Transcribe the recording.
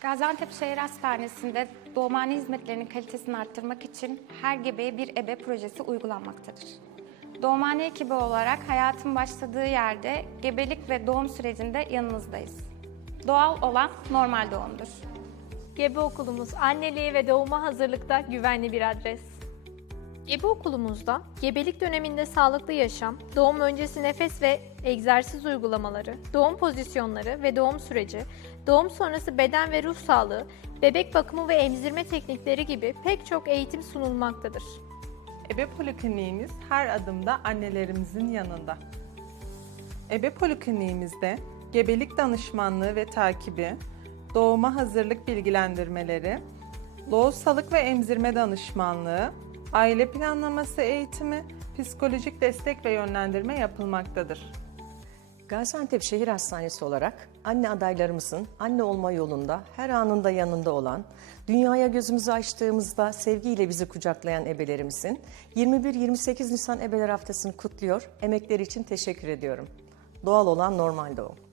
Gaziantep Şehir Hastanesi'nde doğumhane hizmetlerinin kalitesini arttırmak için her gebeye bir ebe projesi uygulanmaktadır. Doğumhane ekibi olarak hayatın başladığı yerde gebelik ve doğum sürecinde yanınızdayız. Doğal olan normal doğumdur. Gebe okulumuz anneliği ve doğuma hazırlıkta güvenli bir adres. Gebe okulumuzda gebelik döneminde sağlıklı yaşam, doğum öncesi nefes ve egzersiz uygulamaları, doğum pozisyonları ve doğum süreci, doğum sonrası beden ve ruh sağlığı, bebek bakımı ve emzirme teknikleri gibi pek çok eğitim sunulmaktadır. Ebe Polikliniğimiz her adımda annelerimizin yanında. Ebe Polikliniğimizde gebelik danışmanlığı ve takibi, doğuma hazırlık bilgilendirmeleri, lohusalık ve emzirme danışmanlığı, aile planlaması eğitimi, psikolojik destek ve yönlendirme yapılmaktadır. Gaziantep Şehir Hastanesi olarak anne adaylarımızın anne olma yolunda her anında yanında olan, dünyaya gözümüzü açtığımızda sevgiyle bizi kucaklayan ebelerimizin 21-28 Nisan Ebeler Haftası'nı kutluyor, emekleri için teşekkür ediyorum. Doğal olan normal doğum.